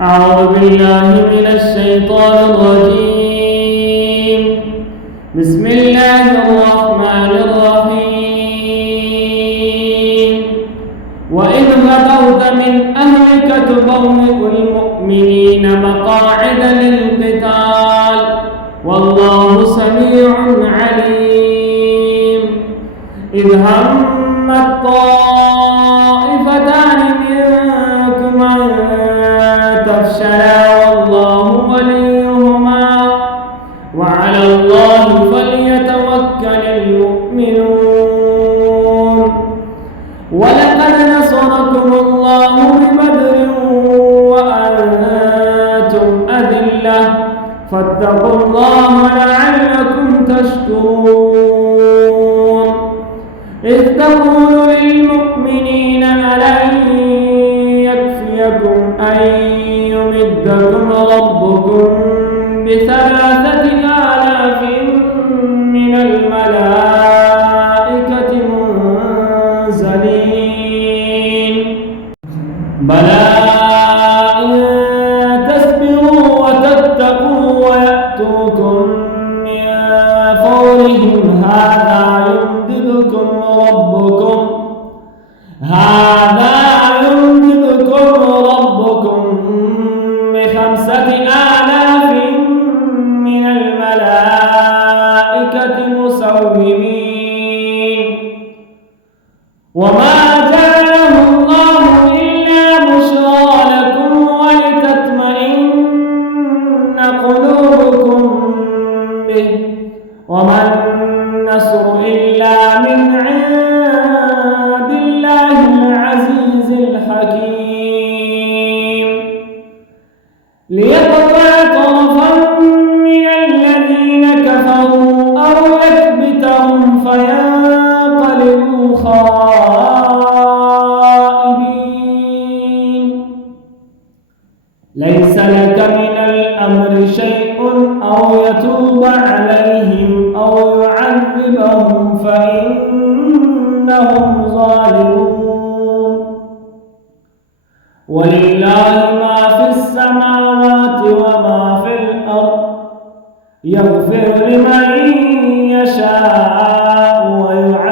أعوذ بالله من الشيطان الرجيم. بسم الله الرحمن الرحيم. وإذ غدوت من أهلك تبوئ المؤمنين مقاعد للقتال والله سميع عليم. إذ همت طائفتان منكم أن تفشلا والله وليهما وعلى الله فليتوكل المؤمنون. ولقد نصركم الله ببدر وأنتم أذلة فاتقوا الله لعلكم تشكرون. إذ تقول للمؤمنين ألن يكفيكم أن يمدكم ربكم ب3,000 من الملائكة منزلين بلى إن تصبروا وتتقوا ويأتوكم من فورهم هذا يمددكم ربكم ب5,000 من الملائكة مسومين. وما جعله الله إلا بشرى لكم ولتطمئن قلوبكم به وما النصر إلا من عند الله العزيز الحكيم. ليقطع طرفا من الذين كفروا أو يكبتهم فينقلبوا خائبين. ليس لك من الأمر شيء أو يتوب عليهم أو يعذبهم فإنهم ظالمون. ولله ما في السماوات وما في الأرض يغفر لمن يشاء ويعذب